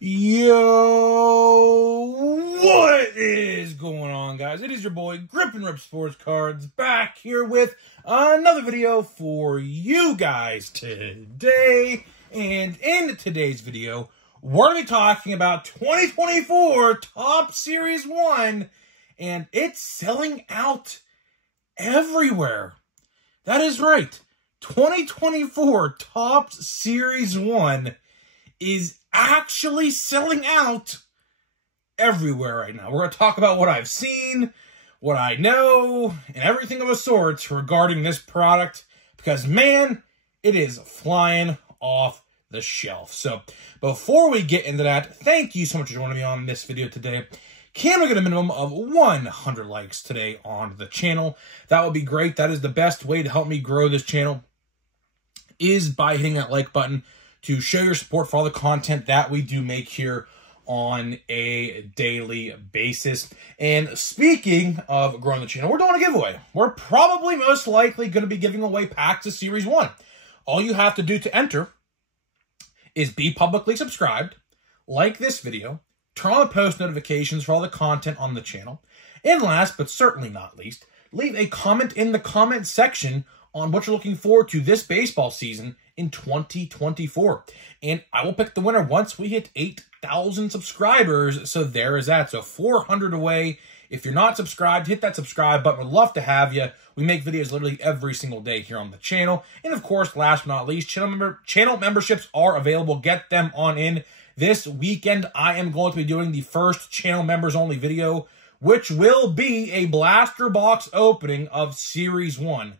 Yo, what is going on, guys? It is your boy, Grip and Rip Sports Cards, back here with another video for you guys today. And in today's video, we're going to be talking about 2024 Topps Series 1, and it's selling out everywhere. That is right. 2024 Topps Series 1 is actually selling out everywhere right now. We're going to talk about what I've seen, what I know, and everything of a sort regarding this product, because, man, it is flying off the shelf. So, before we get into that, thank you so much for joining me on this video today. Can we get a minimum of 100 likes today on the channel? That would be great. That is the best way to help me grow this channel, is by hitting that like button to show your support for all the content that we do make here on a daily basis. And speaking of growing the channel, we're doing a giveaway. We're probably most likely going to be giving away packs of Series 1. All you have to do to enter is be publicly subscribed, like this video, turn on the post notifications for all the content on the channel, and last but certainly not least, leave a comment in the comment section on what you're looking forward to this baseball season in 2024. And I will pick the winner once we hit 8,000 subscribers. So there is that. So 400 away. If you're not subscribed, hit that subscribe button. We'd love to have you. We make videos literally every single day here on the channel. And of course, last but not least, channel memberships are available. Get them on in. This weekend, I am going to be doing the first channel members only video, which will be a blaster box opening of Series 1.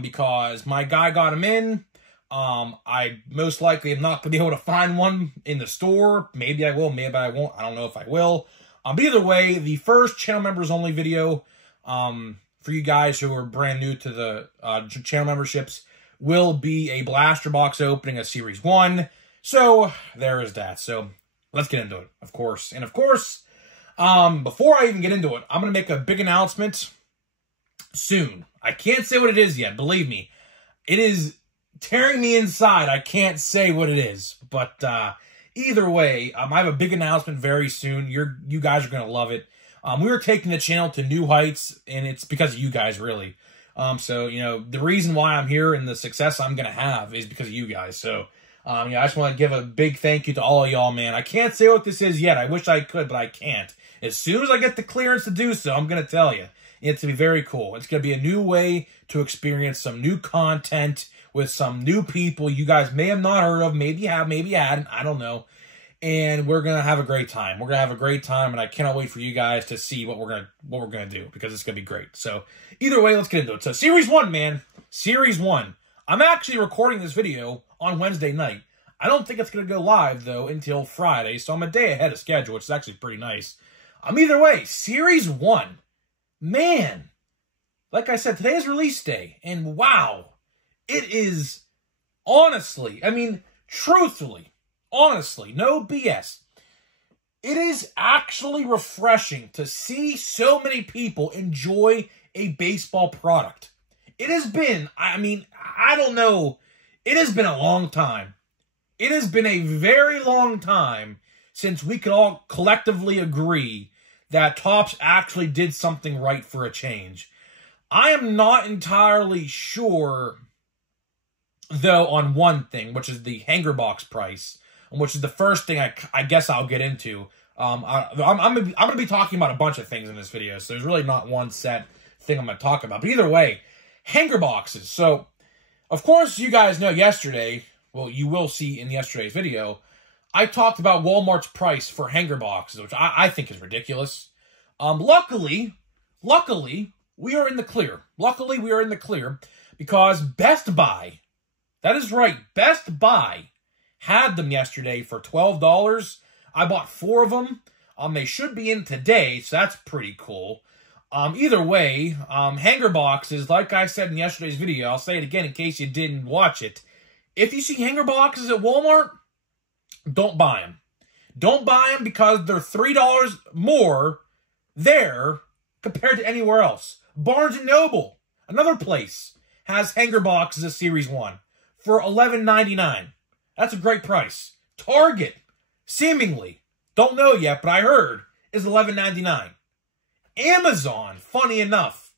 Because my guy got him in. I most likely am not going to be able to find one in the store. Maybe I will, maybe I won't. I don't know if I will. But either way, the first channel members only video for you guys who are brand new to the channel memberships will be a blaster box opening of Series 1. So there is that. So let's get into it, of course. And of course, before I even get into it, I'm going to make a big announcement soon. I can't say what it is yet. Believe me, it is tearing me inside. I can't say what it is, but either way, I have a big announcement very soon. You guys are gonna love it. We are taking the channel to new heights, and it's because of you guys, really. So you know, the reason why I'm here and the success I'm gonna have is because of you guys. So I just want to give a big thank you to all of y'all, man. I can't say what this is yet. I wish I could, but I can't. As soon as I get the clearance to do so, I'm gonna tell you. It's going to be very cool. It's going to be a new way to experience some new content with some new people you guys may have not heard of. Maybe you have, maybe you hadn't. I don't know. And we're going to have a great time. We're going to have a great time, and I cannot wait for you guys to see what we're going to do, because it's going to be great. So either way, let's get into it. So Series 1, man. Series 1. I'm actually recording this video on Wednesday night. I don't think it's going to go live, though, until Friday, so I'm a day ahead of schedule, which is actually pretty nice. Either way, Series 1. Man, like I said, today is release day, and wow, it is, honestly, I mean, truthfully, honestly, no BS, it is actually refreshing to see so many people enjoy a baseball product. It has been, I mean, I don't know, it has been a long time. It has been a very long time since we could all collectively agree that Topps actually did something right for a change. I am not entirely sure, though, on one thing, which is the hanger box price, which is the first thing I guess I'll get into. I'm going to be talking about a bunch of things in this video, so there's really not one set thing I'm going to talk about. But either way, hanger boxes. So, of course, you guys know yesterday, well, you will see in yesterday's video, I talked about Walmart's price for hanger boxes, which I think is ridiculous. Luckily, we are in the clear. Luckily, we are in the clear because Best Buy, that is right, Best Buy had them yesterday for $12. I bought 4 of them. They should be in today, so that's pretty cool. Either way, hanger boxes, like I said in yesterday's video, I'll say it again in case you didn't watch it. If you see hanger boxes at Walmart, don't buy them. Don't buy them because they're $3 more there compared to anywhere else. Barnes & Noble, another place, has hanger boxes of Series 1 for $11.99. That's a great price. Target, seemingly, don't know yet, but I heard, is $11.99. Amazon, funny enough,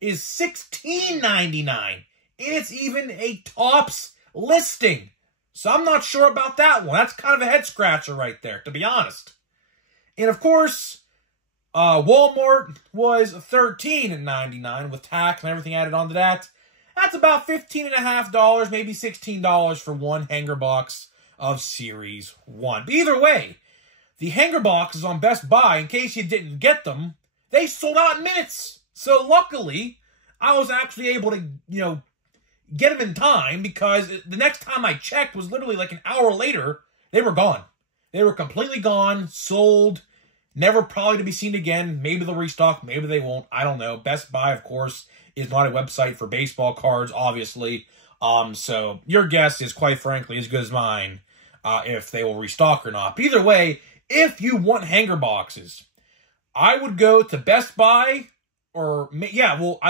is $16.99. And it's even a Topps listing. So I'm not sure about that one. That's kind of a head-scratcher right there, to be honest. And of course, Walmart was $13.99 with tax and everything added onto that. That's about $15.50, maybe $16 for one hanger box of Series 1. But either way, the hanger boxes on Best Buy, in case you didn't get them, they sold out in minutes. So luckily, I was actually able to, get them in time, because the next time I checked was literally like an hour later, they were gone. They were completely gone, sold, never probably to be seen again. Maybe they'll restock, maybe they won't. I don't know. Best Buy, of course, is not a website for baseball cards, obviously. So your guess is, quite frankly, as good as mine, if they will restock or not. But either way, if you want hanger boxes, I would go to Best Buy, or, yeah, well,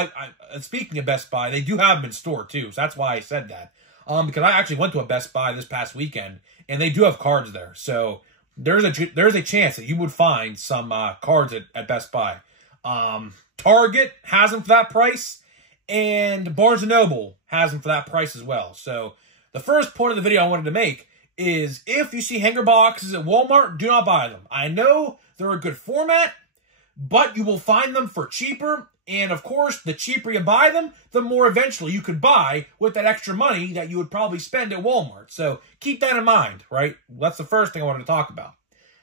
speaking of Best Buy, they do have them in store, too, so that's why I said that. Because I actually went to a Best Buy this past weekend, and they do have cards there. So there's a chance that you would find some cards at Best Buy. Target has them for that price, and Barnes & Noble has them for that price as well. So the first point of the video I wanted to make is, if you see hanger boxes at Walmart, do not buy them. I know they're a good format, but you will find them for cheaper. And of course, the cheaper you buy them, the more eventually you could buy with that extra money that you would probably spend at Walmart. So keep that in mind, right? That's the first thing I wanted to talk about.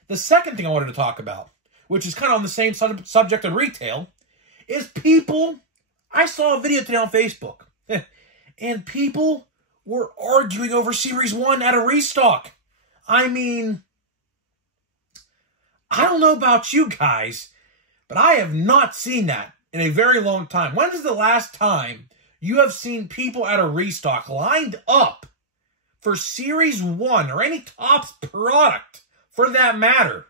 The second thing I wanted to talk about, which is kind of on the same subject of retail, is people. I saw a video today on Facebook, and people were arguing over Series 1 at a restock. I mean, I don't know about you guys, but I have not seen that in a very long time. When is the last time you have seen people at a restock lined up for Series 1 or any Topps product for that matter,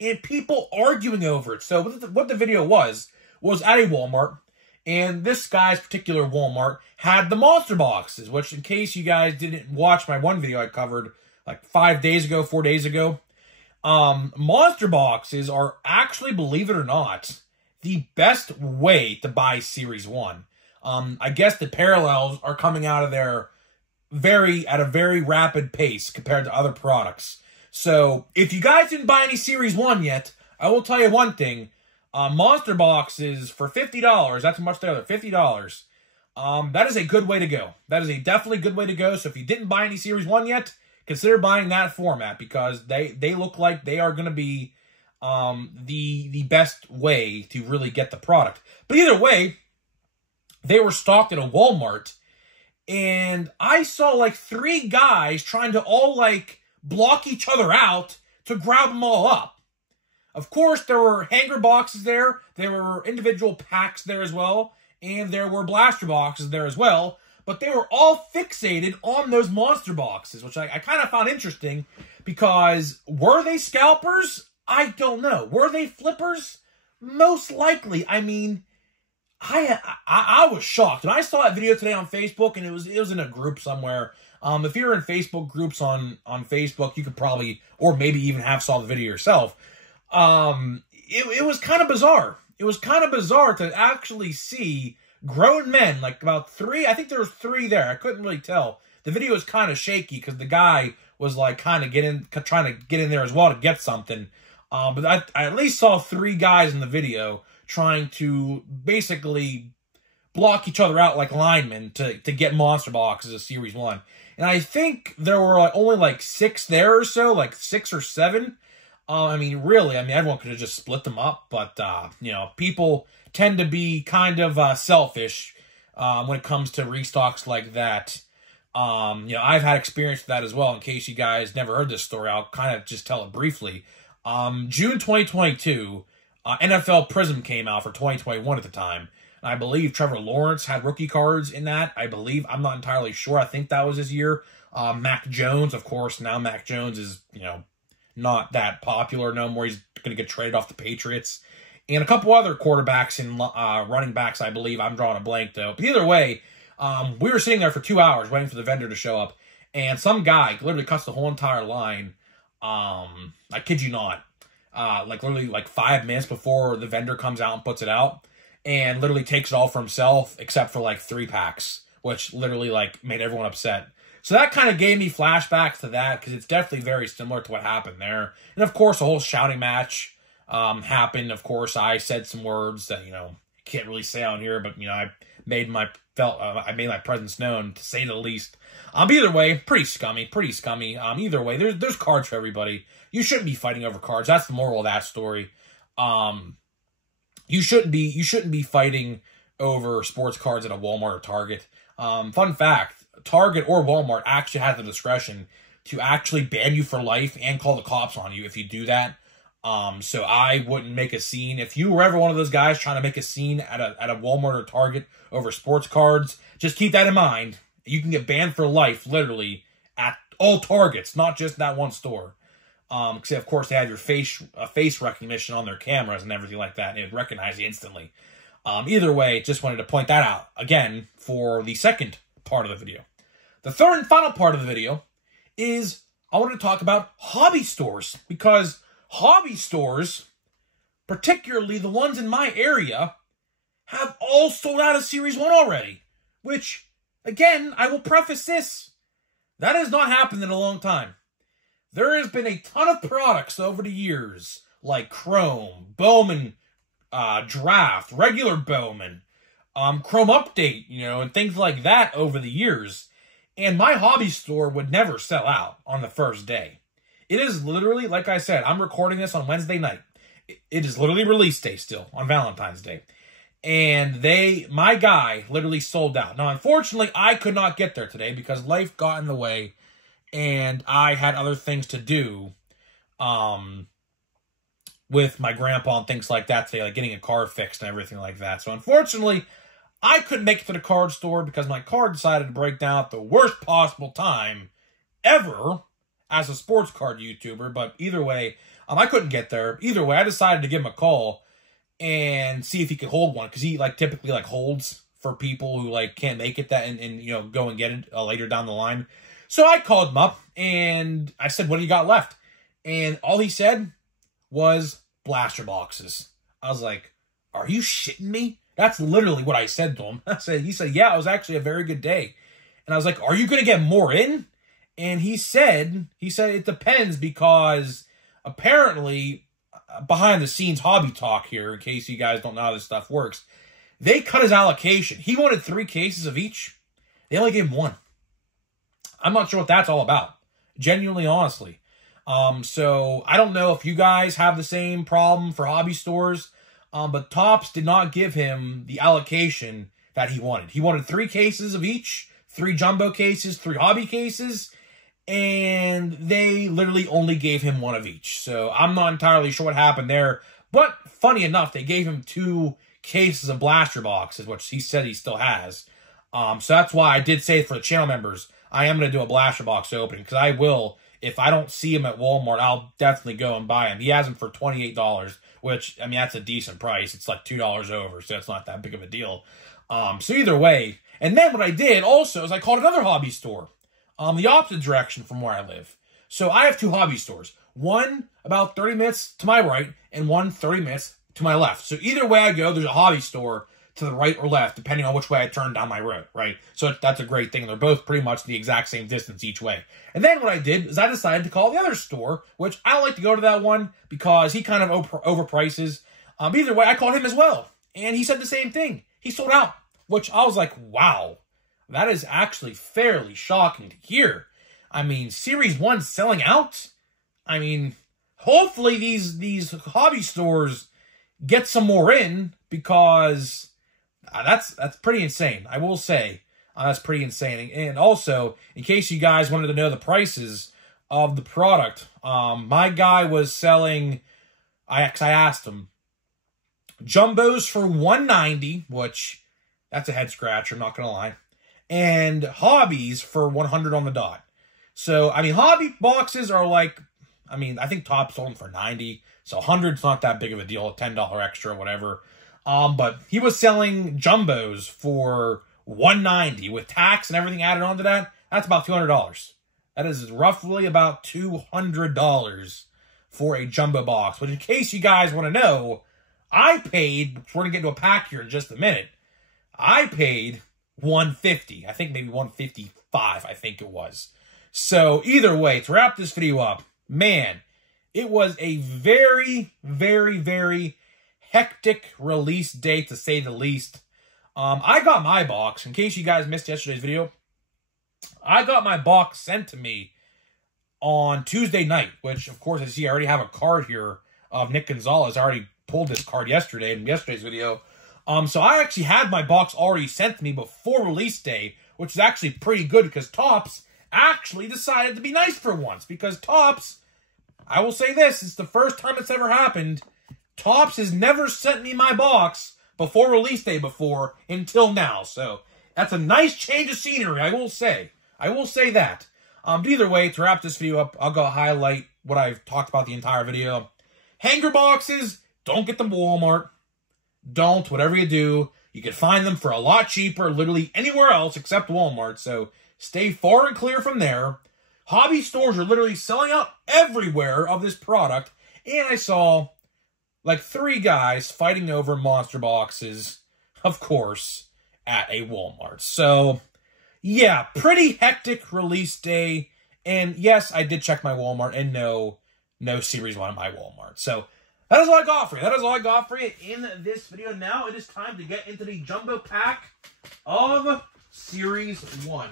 and people arguing over it? So what the video was at a Walmart, and this guy's particular Walmart had the monster boxes, which, in case you guys didn't watch my one video I covered like 4 days ago, monster boxes are actually, believe it or not, the best way to buy Series 1. I guess the parallels are coming out of there at a very rapid pace compared to other products. So if you guys didn't buy any Series 1 yet, I will tell you one thing. Monster boxes for $50, that's how much they are, $50. That is a good way to go. That is a definitely good way to go. So if you didn't buy any Series 1 yet, consider buying that format, because they look like they are going to be the best way to really get the product. But either way, they were stocked at a Walmart, and I saw like 3 guys trying to all like block each other out to grab them all up. Of course, there were hanger boxes there, there were individual packs there as well, and there were blaster boxes there as well, but they were all fixated on those monster boxes, which I kind of found interesting, because were they scalpers? I don't know. Were they flippers? Most likely. I mean, I was shocked. And I saw that video today on Facebook, and it was in a group somewhere. If you're in Facebook groups on Facebook, you could probably, or maybe even have saw the video yourself. It was kind of bizarre. It was kind of bizarre to actually see grown men, like about 3, I think there was 3 there. I couldn't really tell. The video was kind of shaky because the guy was like trying to get in there as well to get something. But I at least saw 3 guys in the video trying to basically block each other out like linemen to get monster boxes of Series 1. And I think there were only like 6 there or so, like 6 or 7. I mean, really, everyone could have just split them up, but, people tend to be kind of selfish when it comes to restocks like that. I've had experience with that as well. In case you guys never heard this story, I'll kind of just tell it briefly. June 2022, NFL Prism came out for 2021 at the time. I believe Trevor Lawrence had rookie cards in that. I'm not entirely sure. I think that was his year. Mac Jones, of course, now Mac Jones is, not that popular no more. He's going to get traded off the Patriots. And a couple other quarterbacks and running backs, I believe. I'm drawing a blank, though. But either way, we were sitting there for 2 hours waiting for the vendor to show up. And some guy literally cuts the whole entire line I kid you not. Like literally like 5 minutes before the vendor comes out and puts it out, and literally takes it all for himself except for like 3 packs, which literally like made everyone upset. So that kind of gave me flashbacks to that, because it's definitely very similar to what happened there. And of course, a whole shouting match happened. Of course, I said some words that, can't really say on here, but I made my presence known, to say the least. Either way, pretty scummy. Either way, there's cards for everybody. You shouldn't be fighting over cards. That's the moral of that story. You shouldn't be fighting over sports cards at a Walmart or Target. Fun fact, Target or Walmart actually has the discretion to actually ban you for life and call the cops on you if you do that. So I wouldn't make a scene. If you were ever one of those guys trying to make a scene at a Walmart or Target over sports cards, just keep that in mind. You can get banned for life, literally, at all Targets, not just that one store. Because of course they have your face recognition on their cameras and everything like that, and it would recognize you instantly. Either way, just wanted to point that out again for the second part of the video. The third and final part of the video is I wanted to talk about hobby stores, because hobby stores, particularly the ones in my area, have all sold out of Series 1 already. Which, again, I will preface this, that has not happened in a long time. There has been a ton of products over the years, like Chrome, Bowman, Draft, regular Bowman, Chrome Update, and things like that over the years. And my hobby store would never sell out on the first day. It is literally, like I said, I'm recording this on Wednesday night. It is literally release day still, on Valentine's Day. And my guy literally sold out. Now, unfortunately, I could not get there today because life got in the way and I had other things to do with my grandpa and things like that today, like getting a car fixed and everything like that. So, unfortunately, I couldn't make it to the card store because my car decided to break down at the worst possible time ever as a sports card YouTuber. But either way, I couldn't get there. Either way, I decided to give him a call and see if he could hold one, because he typically holds for people who can't make it that and go and get it later down the line. So I called him up and I said, "What do you got left?" And all he said was blaster boxes. I was like, "Are you shitting me?" That's literally what I said to him. He said, "Yeah, it was actually a very good day." And I was like, "Are you going to get more in?" And he said it depends, because apparently behind the scenes hobby talk here, in case you guys don't know how this stuff works, they cut his allocation. He wanted 3 cases of each. They only gave him 1. I'm not sure what that's all about. Genuinely, honestly. So I don't know if you guys have the same problem for hobby stores, but Topps did not give him the allocation that he wanted. He wanted 3 cases of each, 3 jumbo cases, 3 hobby cases, and they literally only gave him 1 of each. So I'm not entirely sure what happened there, but funny enough, they gave him 2 cases of blaster boxes, which he said he still has. So that's why I did say for the channel members, I am going to do a blaster box opening, because I will. If I don't see him at Walmart, I'll definitely go and buy him. He has them for $28, which, I mean, that's a decent price. It's like $2 over, so it's not that big of a deal. So either way. And then what I did also is I called another hobby store, the opposite direction from where I live. So I have 2 hobby stores. One about 30 minutes to my right, and one 30 minutes to my left. So either way I go, there's a hobby store to the right or left, depending on which way I turn down my road, right? So that's a great thing. They're both pretty much the exact same distance each way. And then what I did is I decided to call the other store, which I don't like to go to that one because he kind of overprices. Either way, I called him as well. And he said the same thing. He sold out, which I was like, wow, that is actually fairly shocking to hear. I mean, Series 1 selling out? I mean, hopefully these hobby stores get some more in, because that's pretty insane. I will say that's pretty insane. And also, in case you guys wanted to know the prices of the product, my guy was selling. I asked him jumbos for $190, which that's a head scratcher. I'm not gonna lie, and hobbies for $100 on the dot. So I mean, hobby boxes are like, I mean, I think Topps sold them for $90, so $100's not that big of a deal. $10 extra, whatever. But he was selling jumbos for $190 with tax and everything added onto that. That's about $200. That is roughly about $200 for a jumbo box. But in case you guys want to know, I paid, we're going to get into a pack here in just a minute, I paid $150. I think maybe $155, I think it was. So either way, to wrap this video up, man, it was a very, very, very hectic release day, to say the least. I got my box. In case you guys missed yesterday's video, I got my box sent to me on Tuesday night, which, of course, as you see, I already have a card here of Nick Gonzalez. I already pulled this card yesterday in yesterday's video. So I actually had my box already sent to me before release day, which is actually pretty good because Topps actually decided to be nice for once. Because Topps, I will say this, it's the first time it's ever happened. Topps has never sent me my box before release day before until now. So that's a nice change of scenery, I will say. I will say that. But either way, to wrap this video up, I'll go highlight what I've talked about the entire video. Hanger boxes, don't get them to Walmart. Don't, whatever you do. You can find them for a lot cheaper literally anywhere else except Walmart. So stay far and clear from there. Hobby stores are literally selling out everywhere of this product. And I saw like 3 guys fighting over monster boxes, of course, at a Walmart. So, yeah, pretty hectic release day. And yes, I did check my Walmart, and no Series 1 at my Walmart. So, that is all I got for you. That is all I got for you in this video. Now it is time to get into the jumbo pack of Series 1.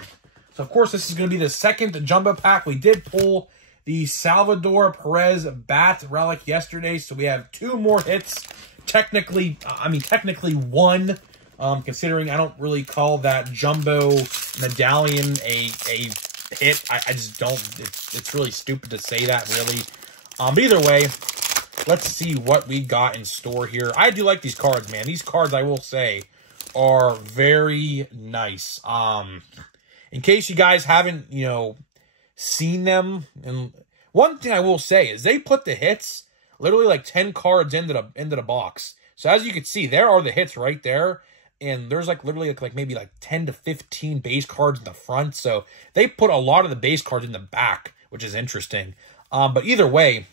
So, of course, this is going to be the second jumbo pack. We did pull the Salvador Perez bat relic yesterday, so we have 2 more hits. Technically, technically 1, considering I don't really call that jumbo medallion a hit. I just don't. It's really stupid to say that, really. But either way, let's see what we got in store here. I do like these cards, man. These cards, I will say, are very nice. In case you guys haven't, seen them, and one thing I will say is they put the hits literally like 10 cards into the box. So as you can see, there are the hits right there, and there's like literally like maybe like 10 to 15 base cards in the front. So they put a lot of the base cards in the back, which is interesting. But either way,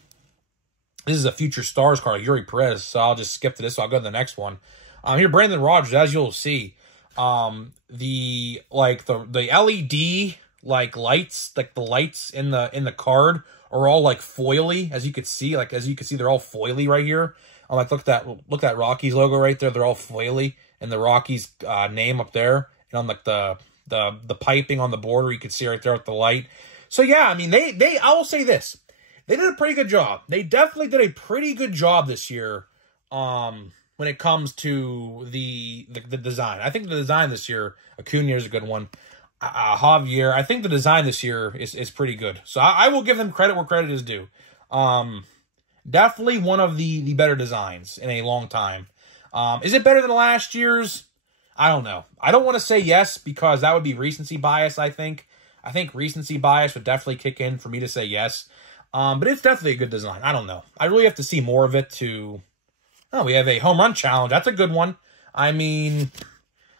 this is a Future Stars card, Eury Perez. So I'll just skip to this. So I'll go to the next one. Here, Brandon Rogers, as you'll see, the LED lights, like the lights in the card are all like foily, as you can see. They're all foily right here. Like look at that Rockies logo right there. They're all foily, and the Rockies name up there, and on like the piping on the border, you can see right there with the light. So yeah, I mean I will say this. They did a pretty good job. They definitely did a pretty good job this year when it comes to the design. I think the design this year, Acuna is a good one. Javier, I think the design this year is pretty good. So I will give them credit where credit is due. Definitely one of the better designs in a long time. Is it better than last year's? I don't know. I don't want to say yes because that would be recency bias, I think. I think recency bias would definitely kick in for me to say yes. But it's definitely a good design. I don't know. I really have to see more of it to... Oh, we have a home run challenge. That's a good one. I mean,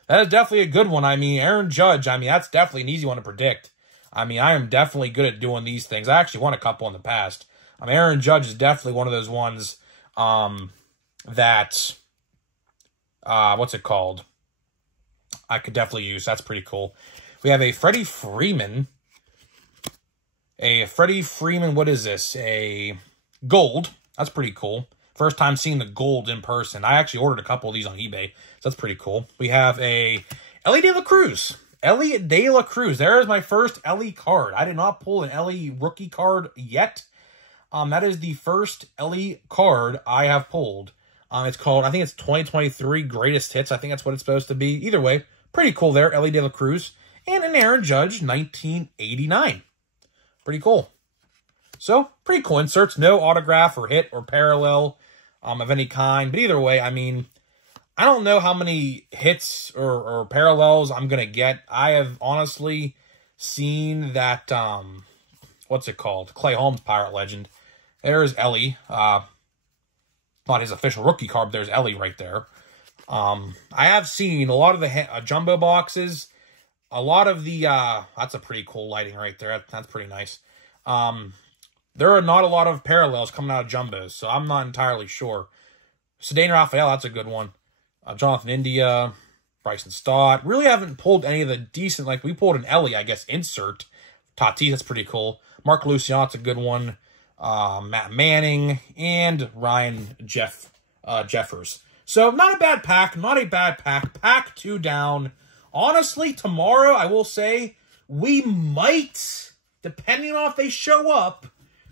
that is definitely a good one. I mean, Aaron Judge, that's definitely an easy one to predict. I am definitely good at doing these things. I actually won a couple in the past. Aaron Judge is definitely one of those ones that... what's it called? I could definitely use. That's pretty cool. We have a Freddie Freeman. What is this? A gold. That's pretty cool. First time seeing the gold in person. I actually ordered a couple of these on eBay, so that's pretty cool. We have a Elly De La Cruz. Elly De La Cruz. There is my first Elly card. I did not pull an Elly rookie card yet. That is the first Elly card I have pulled. It's called, I think it's 2023 Greatest Hits. I think that's what it's supposed to be. Either way, pretty cool there. Elly De La Cruz. And an Aaron Judge, 1989. Pretty cool. So, pretty cool inserts. No autograph or hit or parallel of any kind. But either way, I don't know how many hits or parallels I'm going to get. I have honestly seen that, what's it called? Clay Holmes, Pirate Legend. There's Elly. Not his official rookie card, but there's Elly right there. I have seen a lot of the jumbo boxes. a lot of the, that's a pretty cool lighting right there. That's pretty nice. There are not a lot of parallels coming out of jumbos, so I'm not entirely sure. Ceddanne Raphael, that's a good one. Jonathan India, Bryson Stott. Really haven't pulled any of the decent, like we pulled an Ellie, I guess, insert. Tatis, that's pretty cool. Mark Luciano, that's a good one. Matt Manning, and Ryan Jeffers. So, not a bad pack. Not a bad pack. Pack 2 down. Honestly, tomorrow, I will say, we might, depending on if they show up,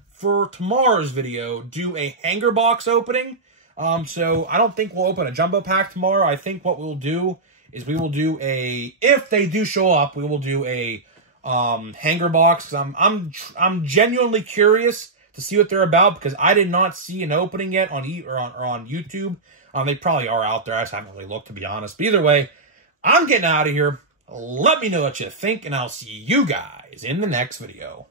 for tomorrow's video, do a hanger box opening. So, I don't think we'll open a jumbo pack tomorrow. I think what we'll do is we will do a, if they do show up, we will do a hanger box. I'm genuinely curious to see what they're about, because I did not see an opening yet on YouTube. They probably are out there. I just haven't really looked, to be honest. But either way, I'm getting out of here. Let me know what you think, and I'll see you guys in the next video.